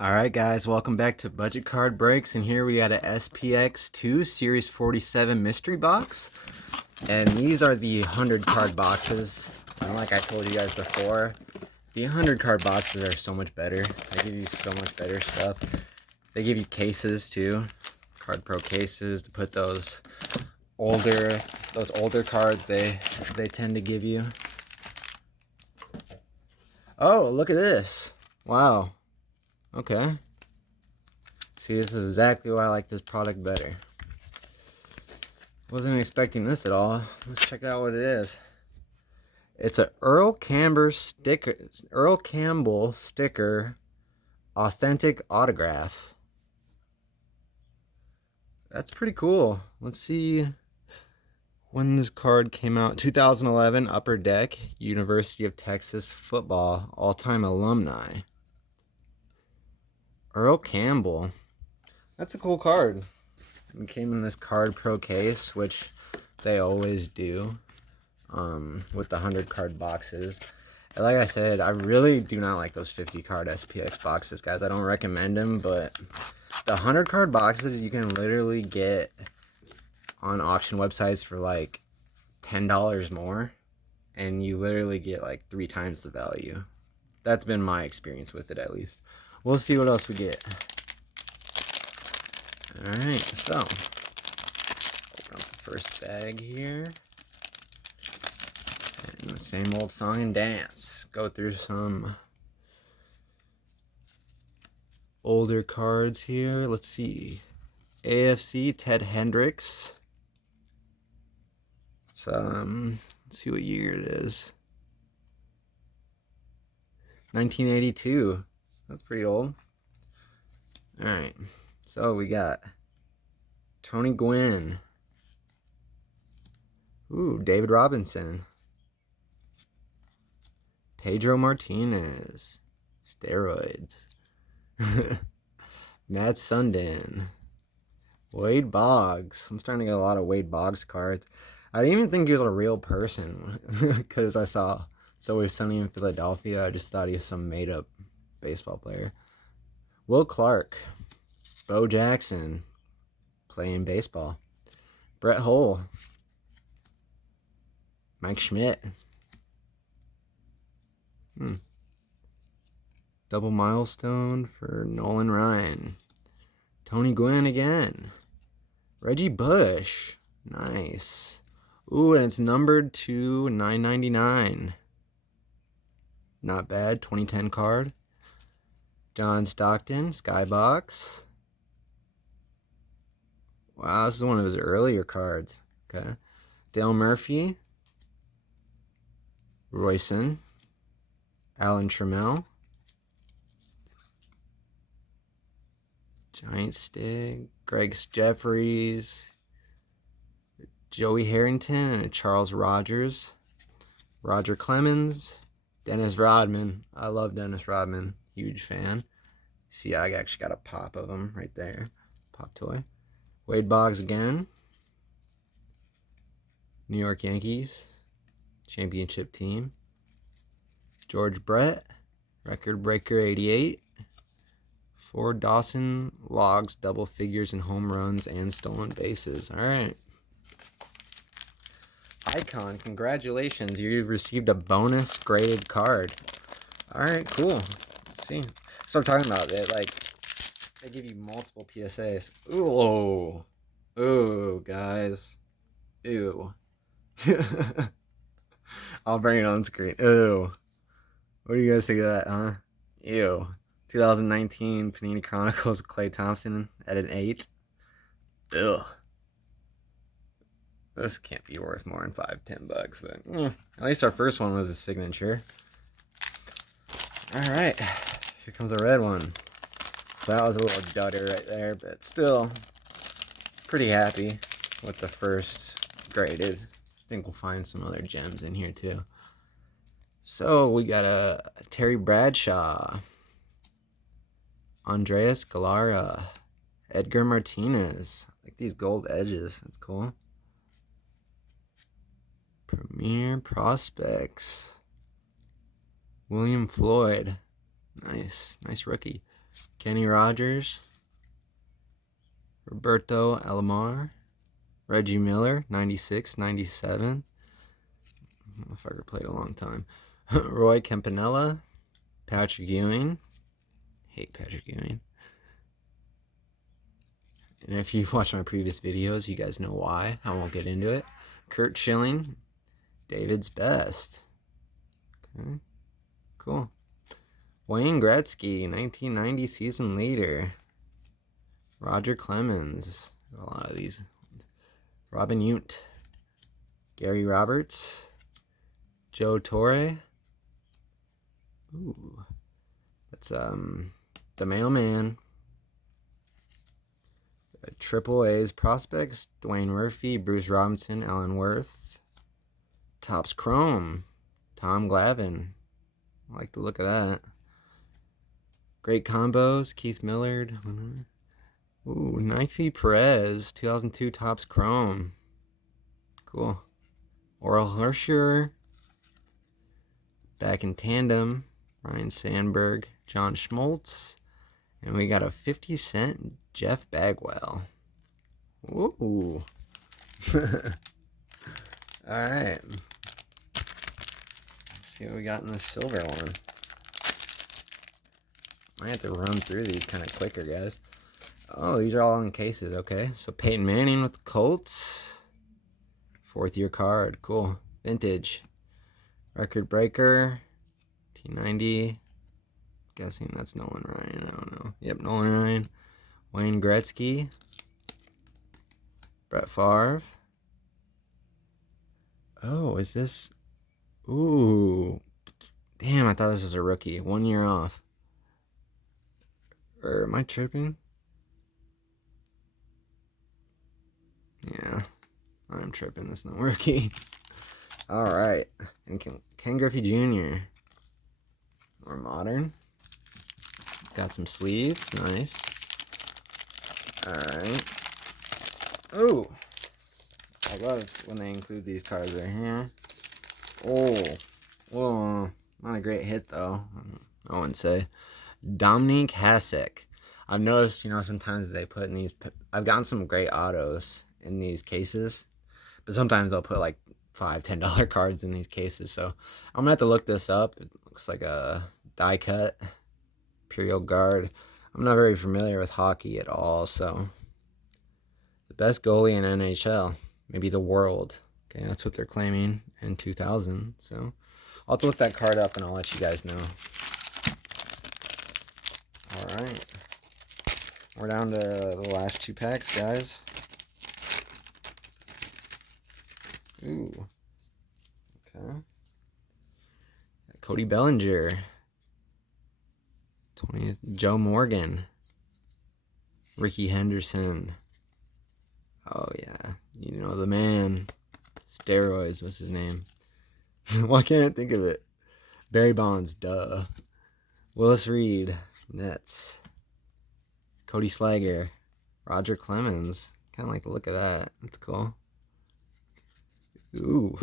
Alright guys, welcome back to Budget Card Breaks, and here we got a SPX2 Series 47 mystery box. And these are the 100 card boxes. And like I told you guys before, the 100 card boxes are so much better. They give you so much better stuff. They give you cases too, Card Pro cases to put those older cards they tend to give you. Oh, look at this. Wow. Okay. See, this is exactly why I like this product better. Wasn't expecting this at all. Let's check out what it is. It's a Earl Campbell sticker, authentic autograph. That's pretty cool. Let's see when this card came out. 2011, Upper Deck, University of Texas football, all-time alumni. Earl Campbell. That's a cool card. It came in this Card Pro case, which they always do with the 100 card boxes. And like I said, I really do not like those 50 card SPX boxes, guys. I don't recommend them, but the 100 card boxes you can literally get on auction websites for like $10 more, and you literally get like 3 times the value. That's been my experience with it, at least. We'll see what else we get. Alright, so open up the first bag here. And the same old song and dance. Go through some older cards here. Let's see. AFC Ted Hendricks. Let's see what year it is. 1982. That's pretty old. Alright, so we got Tony Gwynn. Ooh, David Robinson. Pedro Martinez. Steroids. Matt Sundin. Wade Boggs. I'm starting to get a lot of Wade Boggs cards. I didn't even think he was a real person because I saw It's Always Sunny in Philadelphia. I just thought he was some made-up baseball player. Will Clark. Bo Jackson. Playing baseball. Brett Hull. Mike Schmidt. Double milestone for Nolan Ryan. Tony Gwynn again. Reggie Bush. Nice. Ooh, and it's numbered to $9.99. Not bad. 2010 card. John Stockton. Skybox. Wow, this is one of his earlier cards. Okay. Dale Murphy. Royson. Alan Trammell. Giant Stig. Greg Jeffries. Joey Harrington and Charles Rogers. Roger Clemens. Dennis Rodman. I love Dennis Rodman. Huge fan. See, I actually got a pop of him right there. Pop toy. Wade Boggs again. New York Yankees. Championship team. George Brett. Record breaker 88. Ford Dawson logs double figures in home runs and stolen bases. All right. Icon, congratulations. You received a bonus graded card. All right, cool. Let's see. So I'm talking about it. Like, they give you multiple PSAs. Ooh. Ooh, guys. Ew. I'll bring it on screen. Ew. What do you guys think of that, huh? Ew. 2019 Panini Chronicles Klay Thompson at an 8. Ugh. This can't be worth more than $5-10, but at least our first one was a signature. Alright. Here comes a red one. So that was a little dudder right there, but still pretty happy with the first graded. I think we'll find some other gems in here too. So we got a Terry Bradshaw, Andreas Galara, Edgar Martinez. I like these gold edges. That's cool. Premier Prospects. William Floyd. Nice rookie. Kenny Rogers, Roberto Alomar, Reggie Miller, 96, 97. Motherfucker played a long time. Roy Campanella, Patrick Ewing. Hate Patrick Ewing. And if you've watched my previous videos, you guys know why. I won't get into it. Kurt Schilling, David's Best. Okay, cool. Wayne Gretzky, 1990 season leader. Roger Clemens. A lot of these. Robin Yount. Gary Roberts. Joe Torre. Ooh. That's the Mailman. Triple A's prospects. Dwayne Murphy, Bruce Robinson, Alan Worth. Topps Chrome. Tom Glavine. I like the look of that. Great combos. Keith Millard. Ooh, Nike Perez. 2002 Topps Chrome. Cool. Oral Hersher. Back in tandem. Ryan Sandberg. John Schmaltz. And we got a 50-cent Jeff Bagwell. Ooh. Alright. Let's see what we got in the silver one. I have to run through these kind of quicker, guys. Oh, these are all in cases, okay. So Peyton Manning with the Colts. 4th year card, cool. Vintage. Record breaker. T90. Guessing that's Nolan Ryan, I don't know. Yep, Nolan Ryan. Wayne Gretzky. Brett Favre. Oh, is this? Ooh. Damn, I thought this was a rookie. 1 year off. Or am I tripping? Yeah, I'm tripping. This is not rookie. Alright. And Ken Griffey Jr. More modern. Got some sleeves. Nice. Alright. Ooh. I love when they include these cards right here. Oh. Whoa. Not a great hit, though. I wouldn't say. Dominique Hasek. I've noticed, sometimes they put in these... I've gotten some great autos in these cases. But sometimes they'll put like $5, $10 cards in these cases. So I'm going to have to look this up. It looks like a die cut. Imperial Guard. I'm not very familiar with hockey at all, so the best goalie in NHL, maybe the world. Okay, that's what they're claiming in 2000. So I'll have to look that card up and I'll let you guys know. All right, we're down to the last 2 packs, guys. Ooh, okay. Cody Bellinger. 20th, Joe Morgan. Ricky Henderson. Oh, yeah. The man. Steroids was his name. Why can't I think of it? Barry Bonds, duh. Willis Reed, Nets. Cody Slager. Roger Clemens. Kind of like the look of that. That's cool. Ooh.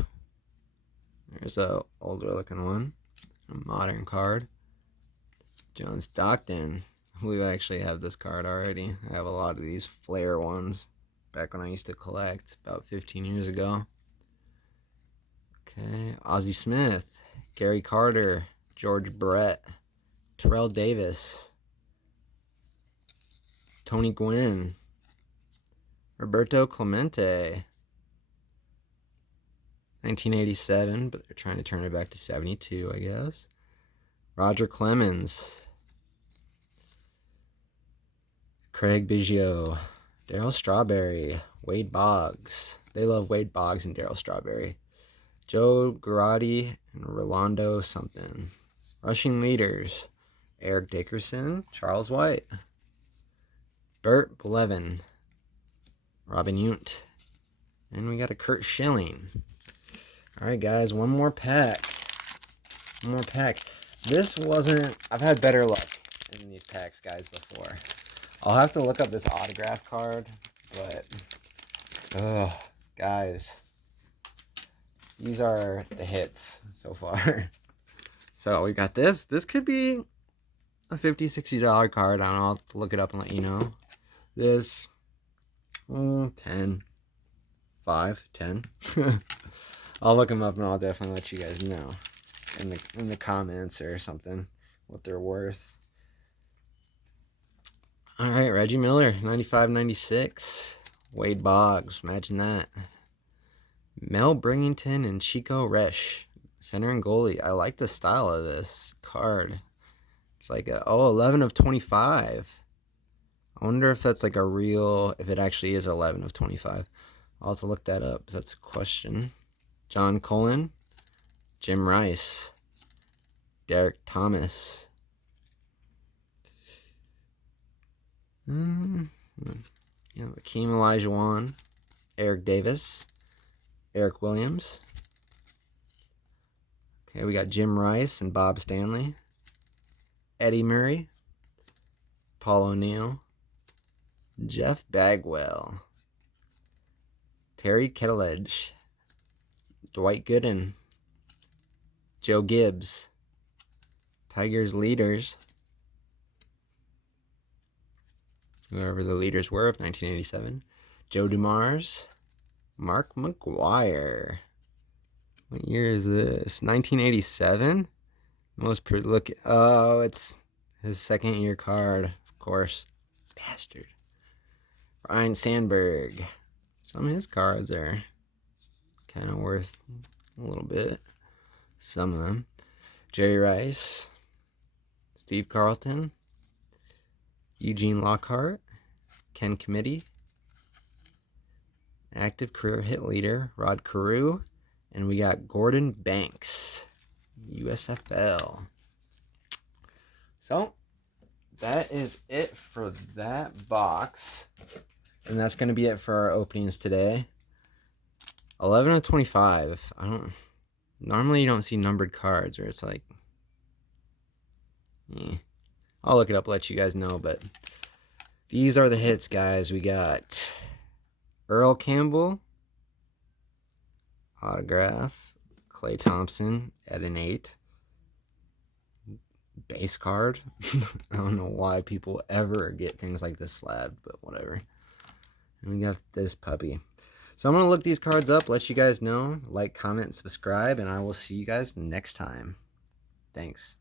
There's a older looking one. A modern card. John Stockton. I believe I actually have this card already. I have a lot of these Flair ones back when I used to collect about 15 years ago. Okay, Ozzie Smith, Gary Carter, George Brett, Terrell Davis, Tony Gwynn, Roberto Clemente, 1987, but they're trying to turn it back to 72, I guess. Roger Clemens, Craig Biggio, Darryl Strawberry, Wade Boggs. They love Wade Boggs and Darryl Strawberry. Joe Girardi and Rolando something. Rushing leaders, Eric Dickerson, Charles White, Bert Blevin, Robin Yount, and we got a Kurt Schilling. All right, guys, one more pack. One more pack. This wasn't... I've had better luck in these packs, guys, before. I'll have to look up this autograph card, but... Ugh, guys. These are the hits so far. So we got this. This could be a $50, $60 card. I don't know. I'll have to look it up and let you know. This 10, 5, 10. I'll look them up and I'll definitely let you guys know in the comments or something what they're worth. All right, Reggie Miller, 95, 96. Wade Boggs, imagine that. Mel Bringington and Chico Resch, center and goalie. I like the style of this card. It's like 11 of 25. I wonder if that's like a real, if it actually is 11 of 25. I'll have to look that up. That's a question. John Cullen, Jim Rice, Derek Thomas. Akeem Olajuwon, Eric Davis, Eric Williams. Okay, we got Jim Rice and Bob Stanley, Eddie Murray, Paul O'Neill, Jeff Bagwell, Terry Kettledge, Dwight Gooden, Joe Gibbs, Tigers leaders, whoever the leaders were of 1987, Joe Dumars, Mark McGuire. What year is this? 1987? Oh, it's his second year card, of course. Bastard. Ryan Sandberg. Some of his cards are kind of worth a little bit. Some of them. Jerry Rice, Steve Carlton, Eugene Lockhart, Ken Committee, active career hit leader Rod Carew, and we got Gordon Banks, USFL. So that is it for that box, and that's going to be it for our openings today. 11 of 25. Normally you don't see numbered cards, or it's like, I'll look it up, let you guys know, but these are the hits, guys. We got Earl Campbell, autograph, Klay Thompson at an 8. Base card. I don't know why people ever get things like this slabbed, but whatever. And we got this puppy. So I'm going to look these cards up, let you guys know. Like, comment, subscribe, and I will see you guys next time. Thanks.